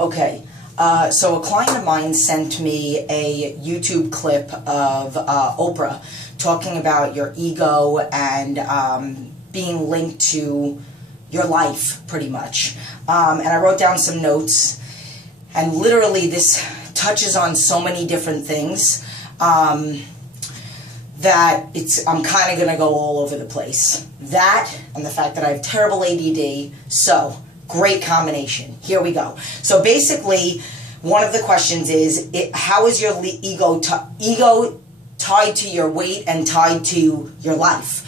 Okay, so a client of mine sent me a YouTube clip of Oprah talking about your ego and being linked to your life, pretty much. And I wrote down some notes, and literally this touches on so many different things that I'm kind of going to go all over the place. That and the fact that I have terrible ADD, so great combination. Here we go. So basically, one of the questions is, how is your ego tied to your weight and tied to your life?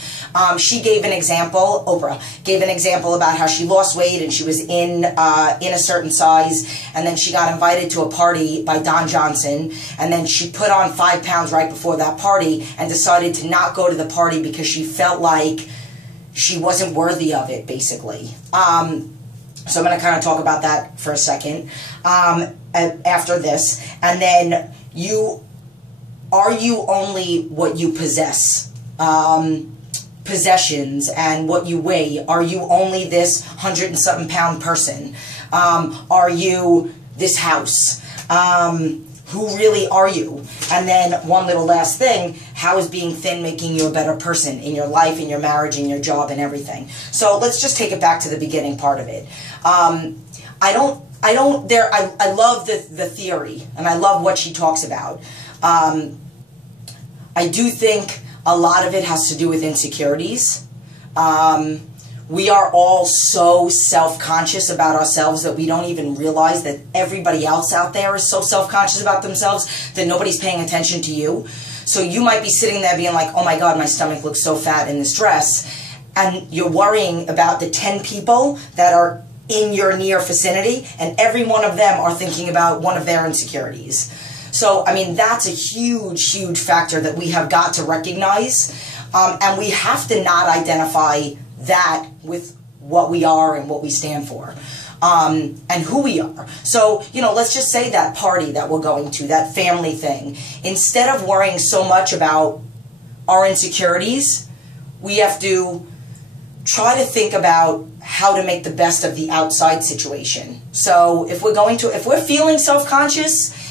She gave an example, Oprah gave an example about how she lost weight and she was in a certain size, and then she got invited to a party by Don Johnson, and then she put on 5 pounds right before that party and decided to not go to the party because she felt like she wasn't worthy of it, basically. So I'm going to kind of talk about that for a second after this. And then are you only what you possess? Possessions and what you weigh. Are you only this 100 and something pound person? Are you this house? Who really are you? And then one little last thing, how is being thin making you a better person in your life, in your marriage, in your job, and everything? So let's just take it back to the beginning part of it. I love the theory, and I love what she talks about. I do think a lot of it has to do with insecurities. We are all so self-conscious about ourselves that we don't even realize that everybody else out there is so self-conscious about themselves that nobody's paying attention to you. So you might be sitting there being like, oh my God, my stomach looks so fat in this dress. And you're worrying about the 10 people that are in your near vicinity, and every one of them are thinking about one of their insecurities. So, I mean, that's a huge, huge factor that we have got to recognize. And we have to not identify that with what we are and what we stand for, and who we are. So, you know, let's just say that party that we're going to, that family thing. Instead of worrying so much about our insecurities, we have to try to think about how to make the best of the outside situation. So if we're feeling self-conscious,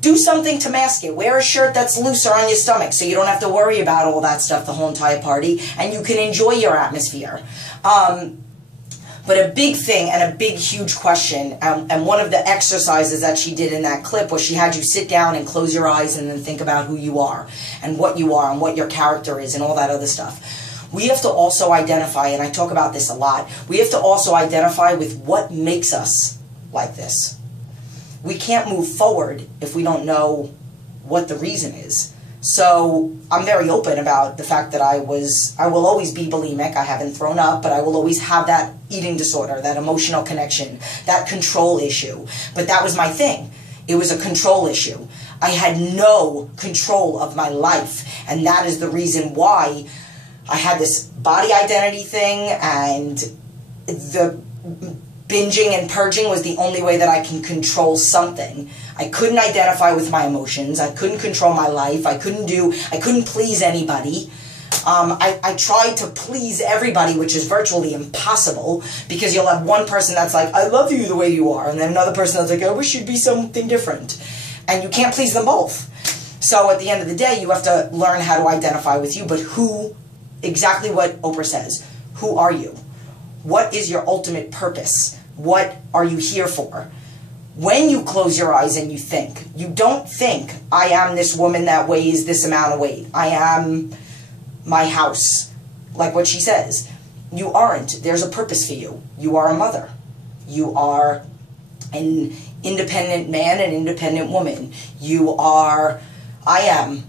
do something to mask it. Wear a shirt that's looser on your stomach so you don't have to worry about all that stuff the whole entire party, and you can enjoy your atmosphere. But a big thing and a big, huge question, and one of the exercises that she did in that clip was she had you sit down and close your eyes and then think about who you are and what your character is and all that other stuff. We have to also identify, and I talk about this a lot, we have to also identify with what makes us like this. We can't move forward if we don't know what the reason is. So I'm very open about the fact that I will always be bulimic. I haven't thrown up, but I will always have that eating disorder, that emotional connection, that control issue. But that was my thing. It was a control issue. I had no control of my life, and that is the reason why I had this body identity thing, and the binging and purging was the only way that I can control something. I couldn't identify with my emotions. I couldn't control my life. I couldn't please anybody. I tried to please everybody, which is virtually impossible, because you'll have one person that's like, I love you the way you are, and then another person that's like, I wish you'd be something different. And you can't please them both. So at the end of the day, you have to learn how to identify with you, but exactly what Oprah says. Who are you? What is your ultimate purpose? What are you here for? When you close your eyes and you think, you don't think, I am this woman that weighs this amount of weight. I am my house. Like what she says. You aren't. There's a purpose for you. You are a mother. You are an independent man, an independent woman. You are, I am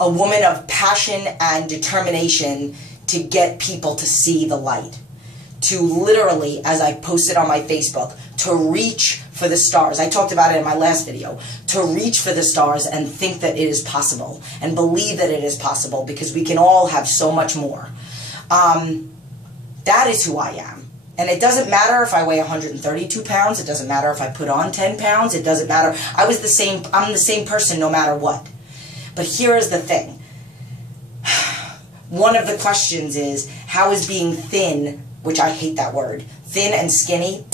a woman of passion and determination to get people to see the light. To literally, as I posted on my Facebook, to reach for the stars. I talked about it in my last video. To reach for the stars and think that it is possible. And believe that it is possible, because we can all have so much more. That is who I am. And it doesn't matter if I weigh 132 pounds. It doesn't matter if I put on 10 pounds. It doesn't matter. I'm the same person no matter what. But here is the thing. One of the questions is, how is being thin, which I hate that word, thin and skinny,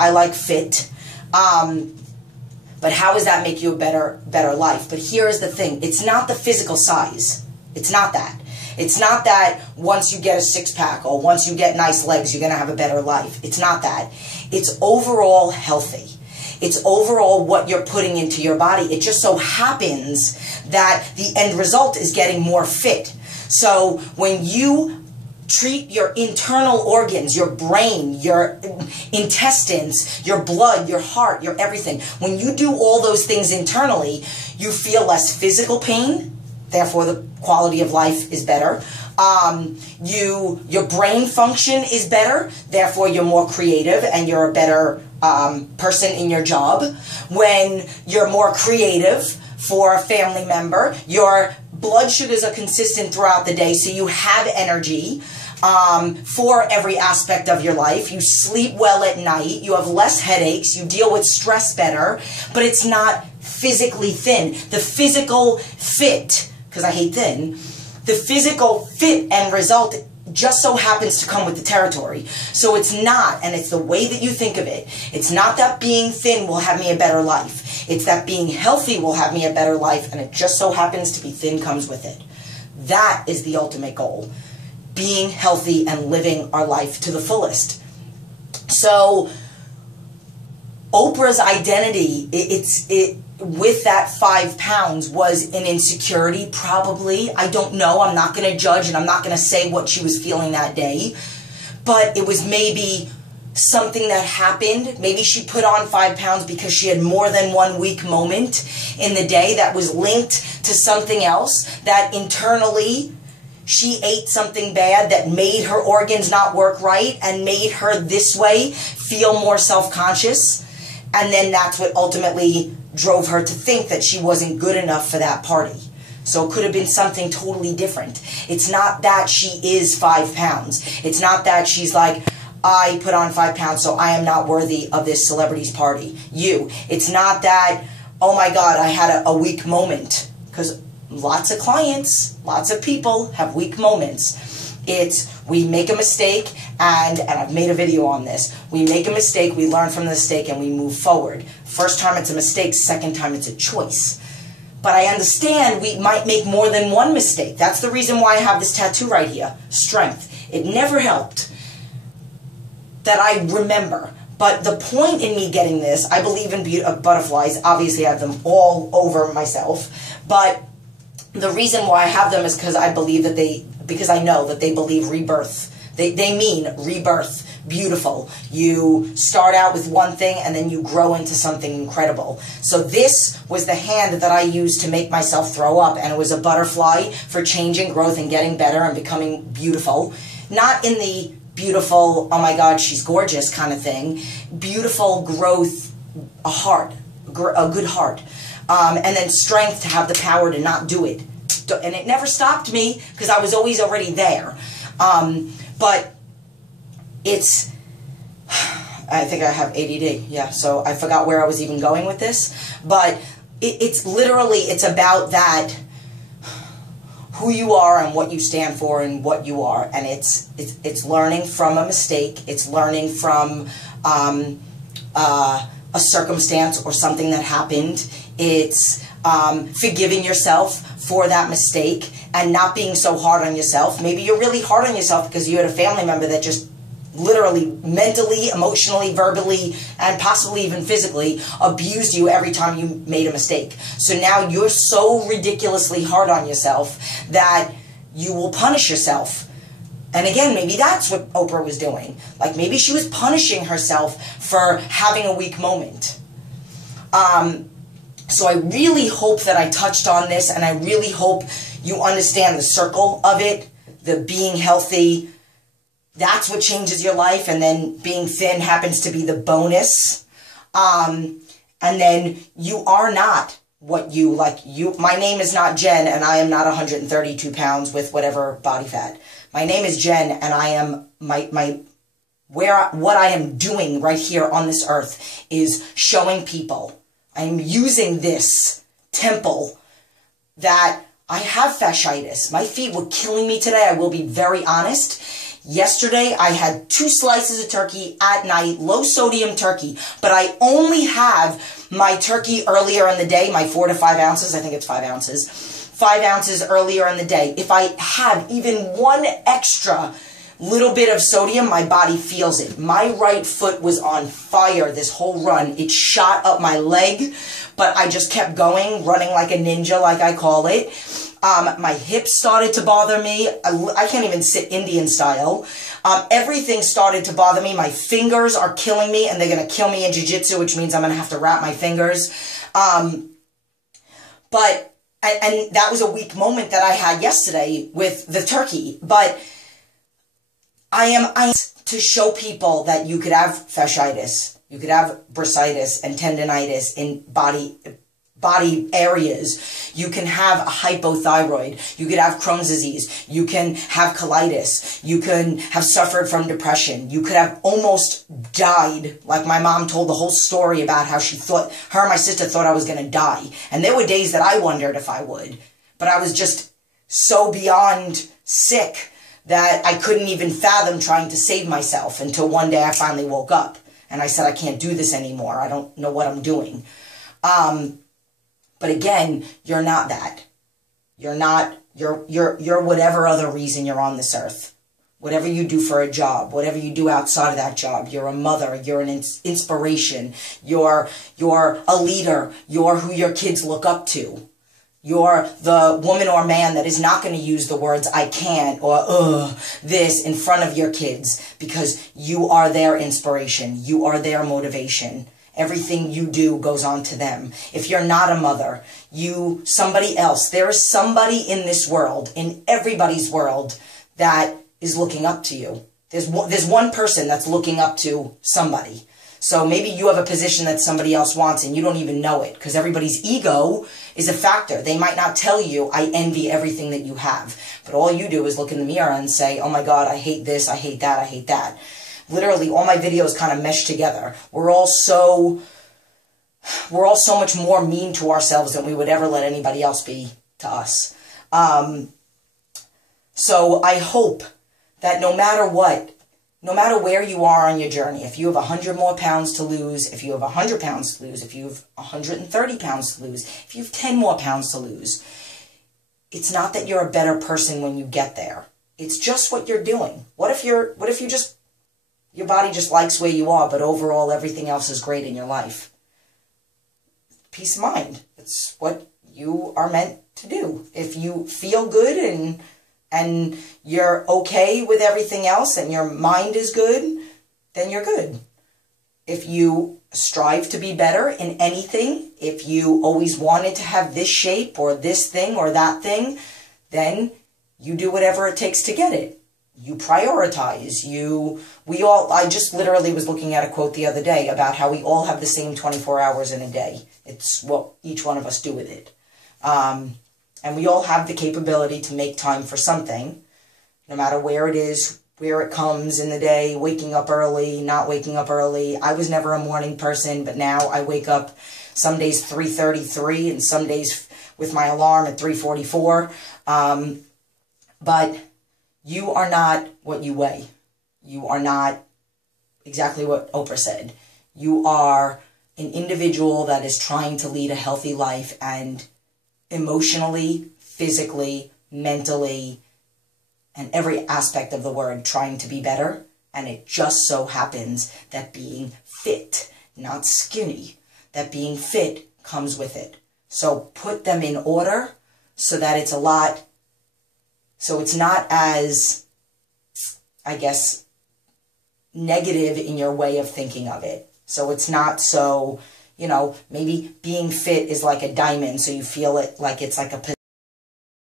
I like fit. But how does that make you a better life? But here's the thing. It's not the physical size. It's not that. It's not that once you get a six-pack or once you get nice legs, you're going to have a better life. It's not that. It's overall healthy. It's overall what you're putting into your body. It just so happens that the end result is getting more fit. So when you treat your internal organs, your brain, your intestines, your blood, your heart, your everything, when you do all those things internally, you feel less physical pain. Therefore, the quality of life is better. Your brain function is better. Therefore, you're more creative and you're a better person in your job. When you're more creative for a family member, your blood sugars are consistent throughout the day, so you have energy for every aspect of your life. You sleep well at night. You have less headaches. You deal with stress better. But it's not physically thin. The physical fit, because I hate thin, the physical fit and result just so happens to come with the territory. So it's not, and it's the way that you think of it. It's not that being thin will have me a better life. It's that being healthy will have me a better life, and it just so happens to be thin comes with it. That is the ultimate goal. Being healthy and living our life to the fullest. So Oprah's identity, with that 5 pounds was an insecurity, probably. I don't know. I'm not going to judge, and I'm not going to say what she was feeling that day. But it was maybe something that happened. Maybe she put on 5 pounds because she had more than one weak moment in the day that was linked to something else, that internally she ate something bad that made her organs not work right and made her this way feel more self-conscious. And then that's what ultimately drove her to think that she wasn't good enough for that party. So it could have been something totally different. It's not that she is 5 pounds. It's not that she's like, I put on 5 pounds, so I am not worthy of this celebrity's party. It's not that, oh my God, I had a weak moment. Because lots of clients, lots of people have weak moments. It's we make a mistake, and I've made a video on this. We make a mistake, we learn from the mistake, and we move forward. First time it's a mistake, second time it's a choice. But I understand we might make more than one mistake. That's the reason why I have this tattoo right here, strength. It never helped that I remember. But the point in me getting this, I believe in butterflies. Obviously, I have them all over myself. But the reason why I have them is because I believe that because I know that they believe rebirth. They mean rebirth. Beautiful. You start out with one thing and then you grow into something incredible. So this was the hand that I used to make myself throw up, and it was a butterfly for changing, growth, and getting better and becoming beautiful. Not in the beautiful, oh my God, she's gorgeous kind of thing. Beautiful growth, a heart, a good heart. And then strength to have the power to not do it. And it never stopped me because I was always already there. But it's, I think I have ADD, yeah, so I forgot where I was even going with this. But it's literally, it's about that, who you are and what you stand for and what you are. And it's learning from a mistake. It's learning from a circumstance or something that happened. It's forgiving yourself for that mistake and not being so hard on yourself. Maybe you're really hard on yourself because you had a family member that just literally, mentally, emotionally, verbally, and possibly even physically abused you every time you made a mistake. So now you're so ridiculously hard on yourself that you will punish yourself. And again, maybe that's what Oprah was doing. Like maybe she was punishing herself for having a weak moment. So I really hope that I touched on this, and I really hope you understand the circle of it, the being healthy. That's what changes your life, and then being thin happens to be the bonus. And then you are not what you like. My name is not Jen, and I am not 132 pounds with whatever body fat. My name is Jen, and I am what I am doing right here on this earth is showing people. I'm using this temple that I have fasciitis. My feet were killing me today. I will be very honest. Yesterday, I had 2 slices of turkey at night, low sodium turkey, but I only have my turkey earlier in the day, my 4 to 5 ounces, I think it's 5 ounces, 5 ounces earlier in the day. If I have even 1 extra little bit of sodium, my body feels it. My right foot was on fire this whole run. It shot up my leg, but I just kept going, running like a ninja, like I call it. My hips started to bother me. I can't even sit Indian style. Everything started to bother me. My fingers are killing me, and they're going to kill me in jiu-jitsu, which means I'm going to have to wrap my fingers. And that was a weak moment that I had yesterday with the turkey. But I to show people that you could have fasciitis, you could have bursitis and tendinitis in body areas. You can have a hypothyroid. You could have Crohn's disease. You can have colitis. You can have suffered from depression. You could have almost died. Like my mom told the whole story about how she thought, her and my sister thought I was going to die. And there were days that I wondered if I would. But I was just so beyond sick that I couldn't even fathom trying to save myself until one day I finally woke up. And I said, I can't do this anymore. I don't know what I'm doing. But again, you're not that. You're not, you're whatever other reason you're on this earth. Whatever you do for a job, whatever you do outside of that job, you're a mother, you're an inspiration, you're a leader, you're who your kids look up to. You're the woman or man that is not going to use the words I can't or this in front of your kids, because you are their inspiration. You are their motivation. Everything you do goes on to them. If you're not a mother, somebody else, there is somebody in this world, in everybody's world, that is looking up to you. There's one person that's looking up to somebody. So maybe you have a position that somebody else wants and you don't even know it, because everybody's ego is a factor. They might not tell you, I envy everything that you have. But all you do is look in the mirror and say, oh my God, I hate this, I hate that, I hate that. Literally, all my videos kind of mesh together. We're all so much more mean to ourselves than we would ever let anybody else be to us. So I hope that no matter what, no matter where you are on your journey, if you have 100 more pounds to lose, if you have 100 pounds to lose, if you have 130 pounds to lose, if you have 10 more pounds to lose, it's not that you're a better person when you get there. It's just what you're doing. What if your body just likes where you are, but overall everything else is great in your life? Peace of mind. It's what you are meant to do. If you feel good and you're okay with everything else and your mind is good, then you're good. If you strive to be better in anything, if you always wanted to have this shape or this thing or that thing, then you do whatever it takes to get it. You prioritize. I just literally was looking at a quote the other day about how we all have the same 24 hours in a day. It's what each one of us do with it. And we all have the capability to make time for something, no matter where it is, where it comes in the day, waking up early, not waking up early. I was never a morning person, but now I wake up some days 3:33 and some days with my alarm at 3:44. But you are not what you weigh. You are not exactly what Oprah said. You are an individual that is trying to lead a healthy life, and emotionally, physically, mentally, and every aspect of the word trying to be better. And it just so happens that being fit, not skinny, that being fit comes with it. So put them in order so that it's not as, I guess, negative in your way of thinking of it. So it's not so, maybe being fit is like a diamond, so you feel it like it's like a